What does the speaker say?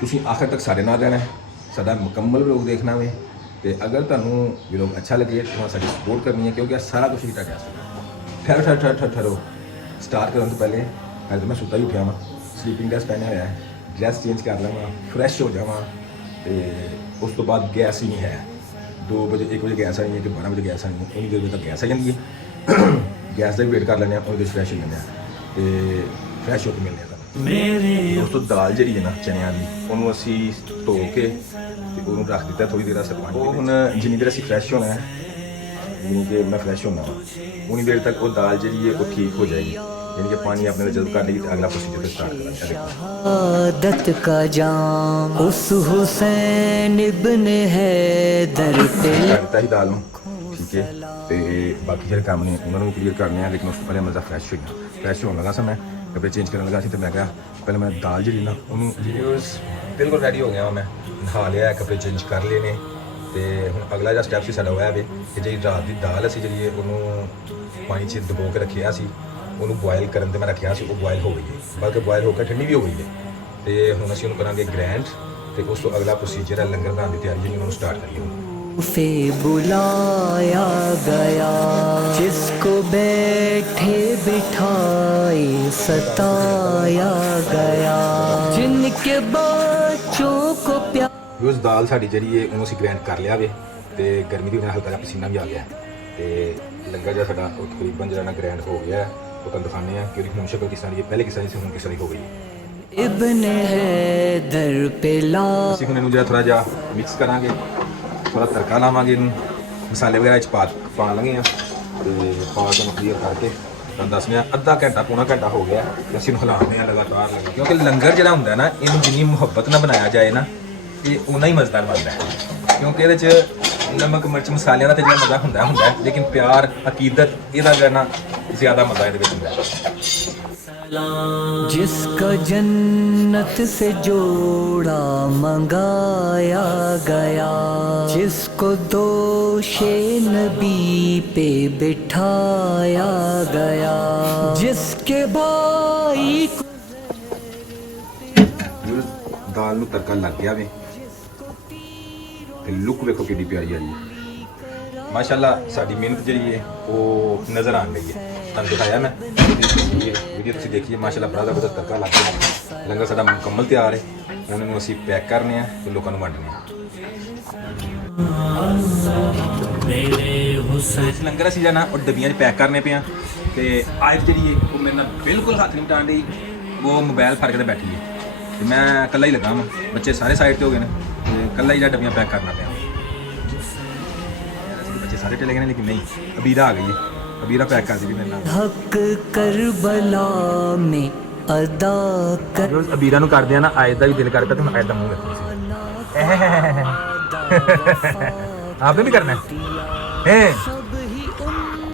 ਤੁਸੀਂ ਆਖਰ ਤੱਕ ਸਾਡੇ ਨਾਲ ਰਹਿਣਾ, ਸਾਡਾ ਮੁਕੰਮਲ ਵਲੋਗ ਦੇਖਣਾ ਵੇ। ਤੇ ਅਗਰ ਤੁਹਾਨੂੰ ਵਲੋਗ ਅੱਛਾ ਲੱਗੇ ਤਾਂ ਸਾਡੀ ਸਪੋਰਟ ਕਰਨੀ ਹੈ, ਕਿਉਂਕਿ ਇਹ ਸਾਰਾ ਕੁਝ ਹੀ ਤੁਹਾਡੇ ਵਾਸਤੇ। ਠਹਿਰੋ ਸਟਾਰਟ ਕਰਨ ਤੋਂ ਪਹਿਲੇ ਅੱਜ ਮੈਂ ਸੁੱਤਾ ਹੀ ਉੱਠਿਆ ਵਾਂ, ਸਲੀਪਿੰਗ ਡਰੈਸ ਪਹਿਨਿਆ ਹੋਇਆ ਹੈ, ਡਰੈਸ ਚੇਂਜ ਕਰ ਲਵਾਂ, ਫਰੈਸ਼ ਹੋ ਜਾਵਾਂ। ਤੇ ਉਸ ਤੋਂ ਬਾਅਦ ਗੈਸ ਹੀ ਨਹੀਂ ਹੈ। 2 ਵਜੇ 1 ਵਜੇ ਗੈਸ ਆਣੀ ਹੈ ਕਿ 12 ਵਜੇ ਗੈਸ ਆਣੀ ਹੈ, ਉਨੀ ਦੇਰ ਵਜੇ ਤੱਕ ਗੈਸ ਆ ਜਾਂਦੀ ਹੈ। ਗੈਸ ਦਾ ਵੀ ਵੇਟ ਕਰ ਲੈਂਦੇ ਹਾਂ, ਉਹਦੇ ਫਰੈਸ਼ ਹੋ ਜਾਂਦੇ ਹਾਂ ਤੇ ਫਰੈਸ਼ ਹੋ ਕੇ ਮਿਲਦੇ ਹਾਂ। ਦੋਸਤੋ ਦਾਲ ਜਿਹੜੀ ਹੈ ਨਾ ਚਨਿਆਂ ਦੀ, ਉਹਨੂੰ ਅਸੀਂ ਧੋ ਕੇ ਤੇ ਉਹਨੂੰ ਰੱਖ ਦਿੱਤਾ ਥੋੜੀ ਦੇਰ ਵਾਸਤੇ ਪਾਣੀ। ਉਹ ਹੁਣ ਜਿੰਨੀ ਦੇਰ ਅਸੀਂ ਫਰੈਸ਼ ਹੋਣਾ ਹੈ, ਜਿੰਨੀ ਕਿ ਮੈਂ ਫਰੈਸ਼ ਹੋਣਾ ਵਾ, ਉਨੀ ਦੇਰ ਤੱਕ ਉਹ ਦਾਲ ਜਿਹੜੀ ਹੈ ਉਹ ਠੀਕ ਹੋ ਜਾਏਗੀ। यानी कि पानी आपने जब कर लेगी तो अगला प्रोसीजर स्टार्ट करना। आदत का जाम उस हुसैन इब्न हैदर पे लगता ही दाल ठीक है। तो बाकी जो काम ने उन्होंने क्लीयर करने हैं, लेकिन उस पहले मज़ा फ्रैश हो फ्रैश होने लगा सा। मैं कपड़े चेंज करने लगा सी तो मैं क्या पहले मैं दाल जी ना उन्होंने बिल्कुल रेडी हो गया। मैं नहा लिया, कपड़े चेंज कर लिए ने। तो हम अगला जो स्टैप से साडा होया वे कि जी रात की दाल असी जी उन्होंने पानी च दबो के रखिया सी, ਉਹਨੂੰ ਬੋਇਲ ਕਰਨ ਤੇ ਮੈਂ ਰੱਖਿਆ ਸੀ। ਉਹ ਬੋਇਲ ਹੋ ਗਈ ਹੈ, ਬਲਕਿ ਬੋਇਲ ਹੋ ਕੇ ਠੰਡੀ ਵੀ ਹੋ ਗਈ ਹੈ। ਤੇ ਹੁਣ ਅਸੀਂ ਉਹਨੂੰ ਕਰਾਂਗੇ ਗ੍ਰੈਂਡ ਤੇ ਉਸ ਤੋਂ ਅਗਲਾ ਪ੍ਰੋਸੀਜਰ ਹੈ ਲੰਗਰ ਬਣਾਉਣ ਦੀ ਤਿਆਰੀ ਜਿਹਨੂੰ ਸਟਾਰਟ ਕਰੀਏ। फे बुलाया गया जिसको बैठे बिठाए सताया गया जिनके बच्चों को प्यार। ਉਸ ਦਾਲ ਸਾਡੀ ਜਿਹੜੀ ਹੈ ਉਹਨੂੰ ਅਸੀਂ ਗ੍ਰੈਂਡ ਕਰ ਲਿਆ ਵੇ ਤੇ ਗਰਮੀ ਦੀ ਵਜ੍ਹਾ ਨਾਲ ਹਲਕਾ ਜਿਹਾ ਪਸੀਨਾ ਵੀ ਆ ਗਿਆ ਤੇ ਲੰਗਰ ਜਿਹਾ ਸਾਡਾ ਉਹ ਤਕਰੀਬਨ ਜਿਹੜਾ ਨਾ ਗ੍ਰੈਂਡ ਹੋ ਗਿਆ। ਉਹ ਤੁਹਾਨੂੰ ਦਿਖਾਉਂਦੇ ਆ ਕਿ ਉਹਦੀ ਹੁਣ ਸ਼ਕਲ ਕਿਸ ਤਰ੍ਹਾਂ ਦੀ ਹੈ, ਪਹਿਲੇ ਕਿਸ ਤਰ੍ਹਾਂ ਦੀ ਸੀ, ਹੁਣ ਕਿਸ ਤਰ੍ਹਾਂ ਦੀ ਹੋ ਗਈ ਹੈ। इब्न हैदर पे ला ਅਸੀਂ ਹੁਣ ਇਹਨੂੰ ਜਿਹੜਾ ਥੋੜਾ ਜਿਹਾ ਮਿਕਸ ਕਰਾਂਗੇ, ਥੋੜਾ ਤੜਕਾ ਲਾਵਾਂਗੇ, ਇਹਨੂੰ ਮਸਾਲੇ ਵਗੈਰਾ ਚ ਪਾ ਲਾਂਗੇ ਆ ਤੇ ਪਾ ਕੇ ਕਲੀਅਰ ਕਰਕੇ ਤੁਹਾਨੂੰ ਦੱਸਦੇ ਆ। ਅੱਧਾ ਘੰਟਾ ਪੌਣਾ ਘੰਟਾ ਹੋ ਗਿਆ ਤੇ ਅਸੀਂ ਇਹਨੂੰ ਹਿਲਾਉਂਦੇ ਆ ਲਗਾਤਾਰ ਕਿਉਂਕਿ ਲੰਗਰ ਜਿਹੜਾ ਹੁੰਦਾ ਨਾ ਇਹਨੂੰ ਜਿੰਨੀ ਮੁਹੱਬਤ ਨਾਲ ਬਣਾਇਆ ਜਾਏ ਨਾ ਇਹ ਉਨਾ ਹੀ ਮਜ਼ੇਦਾਰ ਬਣਦਾ ਹੈ। ਕਿਉਂਕਿ ਇਹਦੇ ਚ ਨਮਕ ਮਿਰਚ ਮਸਾਲਿਆਂ ਦਾ ਤੇ ਜਿਹੜਾ ਮਜ਼ਾ ਹੁੰਦਾ ਹੈ, ਲੇਕਿਨ ਪਿਆਰ ਅਕੀਦਤ ਇਹਦਾ ਕਰਨਾ ਜ਼ਿਆਦਾ ਮਜ਼ਾ ਇਹਦੇ ਵਿੱਚ ਹੁੰਦਾ ਹੈ। जिसका जन्नत से जोड़ा मंगाया गया जिसको दोषे नबी पे बिठाया गया जिसके भाई को दाल ਨੂੰ ਤੜਕਾ ਲੱਗ ਗਿਆ ਵੇ ਤੇ ਲੁੱਕ ਵੇਖੋ ਕਿੰਨੀ ਪਿਆਰੀ ਆ ਜੀ। ਮਾਸ਼ਾਅੱਲਾ ਸਾਡੀ ਮਿਹਨਤ ਜਿਹੜੀ ਹੈ ਉਹ ਨਜ਼ਰ ਆਣ ਗਈ ਹੈ। ਤੁਹਾਨੂੰ ਦਿਖਾਇਆ ਮੈਂ ਵੀਡੀਓ ਤੁਸੀਂ ਦੇਖੀਏ। ਮਾਸ਼ਾਅੱਲਾ ਬੜਾ ਜ਼ਬਰਦਸਤ ਤੜਕਾ ਲੱਗ ਗਿਆ। ਲੰਗਰ ਸਾਡਾ ਮੁਕੰਮਲ ਤਿਆਰ ਹੈ। ਹੁਣ ਇਹਨੂੰ ਅਸੀਂ ਪੈਕ ਕਰਨੇ ਆ ਤੇ ਲੋਕਾਂ ਨੂੰ ਵੰਡਣੇ ਆ। ਲੰਗਰ ਅਸੀਂ ਜਾਣਾ ਉਹ ਡੱਬੀਆਂ 'ਚ ਪੈਕ ਕਰਨੇ ਪਿਆ ਤੇ ਆਇਤ ਜਿਹੜੀ ਹੈ ਉਹ ਮੇਰੇ ਨਾਲ ਬਿਲਕੁਲ ਹੱਥ ਨਹੀਂ ਵਟਾਉਣ ਡਈ। ਉਹ ਮੋਬਾਈਲ ਫੜ ਕੇ ਤੇ ਬੈਠੀ ਹੈ ਤੇ ਮੈਂ ਇਕੱਲਾ ਹੀ ਲੱਗਾ ਵਾਂ। ਬੱਚੇ ਸਾਰੇ ਸਾਈਡ ਤੇ ਹੋ ਗਏ ਨੇ ਤੇ ਇਕੱਲਾ ਹੀ ਜਿਹੜਾ ਡੱਬੀਆਂ ਪੈਕ ਕਰਨਾ ਪਿਆ। ਬੱਚੇ ਸਾਰੇ ਚਲੇ ਗਏ ਨੇ, ਲੇਕਿਨ ਨਹੀਂ ਅਬੀਰਾ ਆ ਗਈ ਹੈ। अबीरा पैक कर दी मेरे नाल। हक करबला में अदा कर जो अबीरा नु कर दिया ना आयत दा भी दिल करता तुम आयत दा मुंह देखो। आपने भी करना है